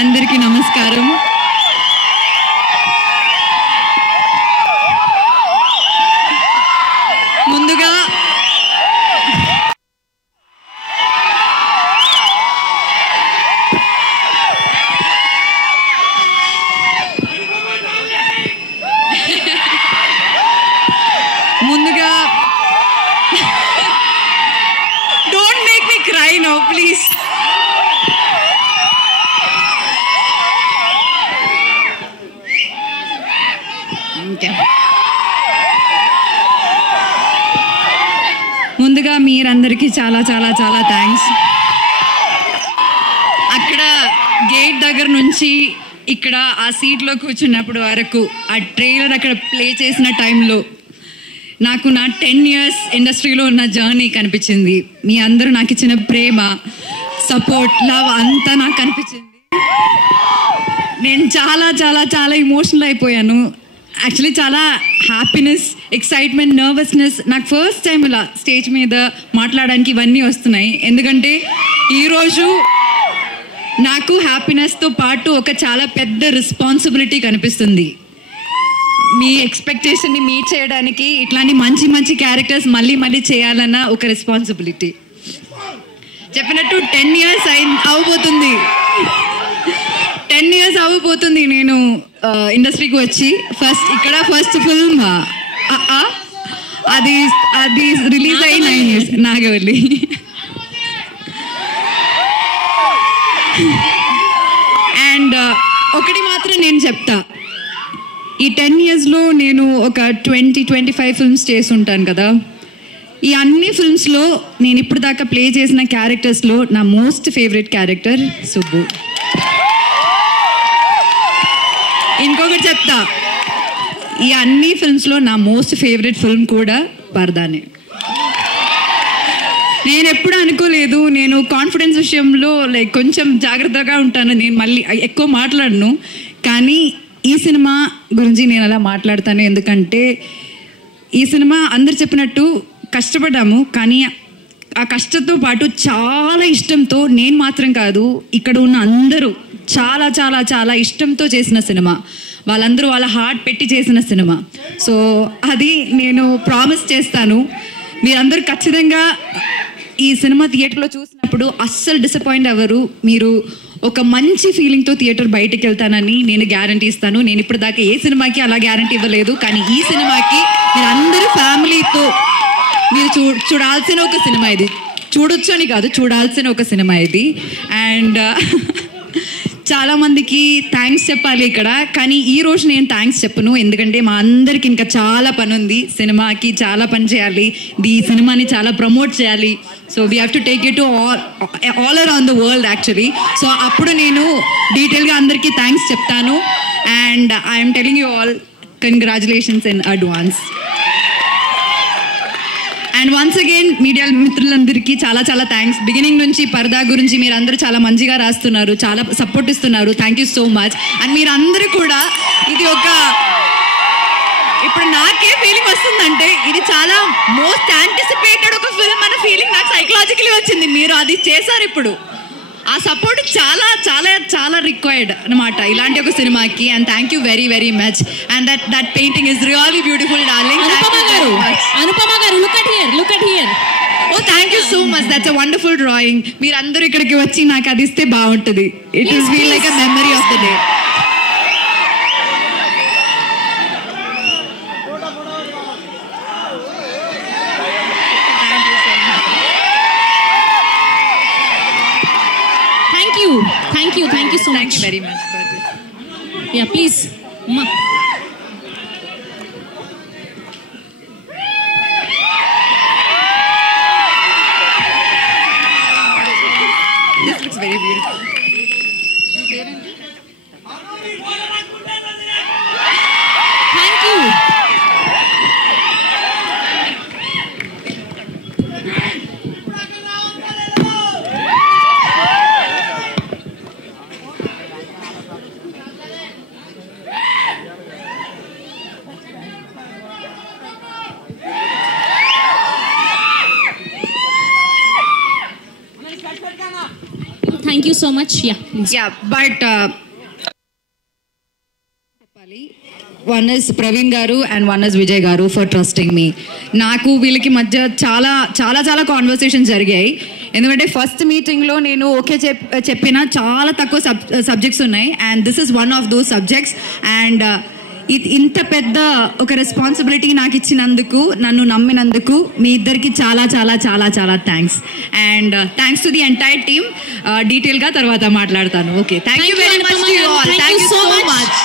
అందరికీ నమస్కారం. ముందుగా don't make me cry now please. ముందుగా మీరందరికీ చాలా చాలా చాలా థ్యాంక్స్. అక్కడ గేట్ దగ్గర నుంచి ఇక్కడ ఆ సీట్లో కూర్చున్నప్పుడు వరకు ఆ ట్రైలర్ అక్కడ ప్లే చేసిన టైంలో నాకు నా 10 years ఇండస్ట్రీలో ఉన్న జర్నీ కనిపించింది. మీ అందరూ నాకు ఇచ్చిన ప్రేమ, సపోర్ట్, లవ్ అంతా నాకు కనిపించింది. నేను చాలా చాలా చాలా ఎమోషనల్ అయిపోయాను. యాక్చువల్లీ చాలా హ్యాపీనెస్, ఎక్సైట్మెంట్, నర్వస్నెస్. నాకు ఫస్ట్ టైం ఇలా స్టేజ్ మీద మాట్లాడడానికి ఇవన్నీ వస్తున్నాయి. ఎందుకంటే ఈరోజు నాకు హ్యాపీనెస్తో పాటు ఒక చాలా పెద్ద రెస్పాన్సిబిలిటీ కనిపిస్తుంది. మీ ఎక్స్పెక్టేషన్ని మీట్ చేయడానికి ఇట్లాంటి మంచి మంచి క్యారెక్టర్స్ మళ్ళీ మళ్ళీ చేయాలన్న ఒక రెస్పాన్సిబిలిటీ. చెప్పినట్టు 10 years అవ్వబోతుంది. 10 years అవ్వబోతుంది నేను ఇండస్ట్రీకి వచ్చి. ఫస్ట్ ఫిల్మ్ అది రిలీజ్ అయ్యి 9 years నాగవల్లి. అండ్ ఒకటి మాత్రం నేను చెప్తా, ఈ 10 yearsలో నేను ఒక 20-25 ఫిల్మ్స్ చేసి ఉంటాను కదా. ఈ అన్ని ఫిల్మ్స్లో నేను ఇప్పుడు దాకా ప్లే చేసిన క్యారెక్టర్స్లో నా మోస్ట్ ఫేవరెట్ క్యారెక్టర్ సుబ్బు. ఇంకొకటి చెప్తా, ఈ అన్ని ఫిల్మ్స్లో నా మోస్ట్ ఫేవరెట్ ఫిల్మ్ కూడా పరదానే. నేను ఎప్పుడు అనుకోలేదు, నేను కాన్ఫిడెన్స్ విషయంలో కొంచెం జాగ్రత్తగా ఉంటాను, నేను మళ్ళీ ఎక్కువ మాట్లాడను. కానీ ఈ సినిమా గురించి నేను అలా మాట్లాడతాను. ఎందుకంటే ఈ సినిమా అందరు చెప్పినట్టు కష్టపడ్డాము, కానీ ఆ కష్టంతో పాటు చాలా ఇష్టంతో, నేను మాత్రం కాదు ఇక్కడ ఉన్న అందరూ చాలా చాలా చాలా ఇష్టంతో చేసిన సినిమా. వాళ్ళందరూ వాళ్ళ హార్ట్ పెట్టి చేసిన సినిమా. సో అది నేను ప్రామిస్ చేస్తాను, మీరందరూ ఖచ్చితంగా ఈ సినిమా థియేటర్లో చూసినప్పుడు అస్సలు డిసప్పాయింట్ అవ్వరు. మీరు ఒక మంచి ఫీలింగ్తో థియేటర్ బయటకు వెళ్తానని నేను గ్యారంటీ ఇస్తాను. నేను ఇప్పుడు దాకా ఏ సినిమాకి అలా గ్యారంటీ ఇవ్వలేదు, కానీ ఈ సినిమాకి మీరు అందరూ ఫ్యామిలీతో మీరు చూడాల్సిన ఒక సినిమా ఇది. చూడొచ్చు అని కాదు, చూడాల్సిన ఒక సినిమా ఇది. అండ్ చాలామందికి థ్యాంక్స్ చెప్పాలి ఇక్కడ, కానీ ఈరోజు నేను థ్యాంక్స్ చెప్పను. ఎందుకంటే మా అందరికి ఇంకా చాలా పని ఉంది. సినిమాకి చాలా పని చేయాలి, ఈ సినిమాని చాలా ప్రమోట్ చేయాలి. So we have to take it to all around the world actually. So అప్పుడు నేను డీటెయిల్గా అందరికీ థ్యాంక్స్ చెప్తాను. And I'm telling you all congratulations in advance. And once again media మిత్రులందరికీ చాలా చాలా థ్యాంక్స్. బిగినింగ్ నుంచి పరదా గురించి మీరందరూ చాలా మంచిగా రాస్తున్నారు, చాలా సపోర్ట్ ఇస్తున్నారు. Thank you so much. And మీరందరూ కూడా ఇది ఒక, ఇప్పుడు నాకే ఫీలింగ్ వస్తుందంటే ఇది చాలా మోస్ట్ యాంటిసిపేటెడ్ ఒక ఫిల్మ్ అన్న ఫీలింగ్ నాకు సైకలాజికలీ వచ్చింది. మీరు అది చేశారు. ఇప్పుడు ఆ సపోర్ట్ చాలా చాలా చాలా రిక్వైర్డ్ అనమాట ఇలాంటి ఒక సినిమాకి. And thank you very very much. And that painting is really beautiful darling. Anupama garu look at here. Oh thank you so much, that's a wonderful drawing. మీరందరూ ఇక్కడికి వచ్చి నాకు అది ఇస్తే బాగుంటుంది. It is feel like a memory of the day. Thank you so much. Thank you very much for this. Yeah, please. This looks very beautiful. Thank you. Thank you so much. Yeah please. Yeah but one is Praveen గారు and one is Vijay గారు for trusting me. నాకు వీళ్ళకి మధ్య చాలా చాలా చాలా conversation జరిగాయి. ఎందుకంటే ఫస్ట్ మీటింగ్లో నేను ఓకే చెప్పిన చాలా తక్కువ సబ్జెక్ట్స్ ఉన్నాయి and this is one of those subjects. And ఇంత పెద్ద ఒక రెస్పాన్సిబిలిటీ నాకు ఇచ్చినందుకు, నన్ను నమ్మినందుకు మీ ఇద్దరికి చాలా చాలా చాలా చాలా thanks. And thanks to the entire team. డీటెయిల్గా తర్వాత మాట్లాడతాను. Okay, thank you very much to you all. Thank you so much.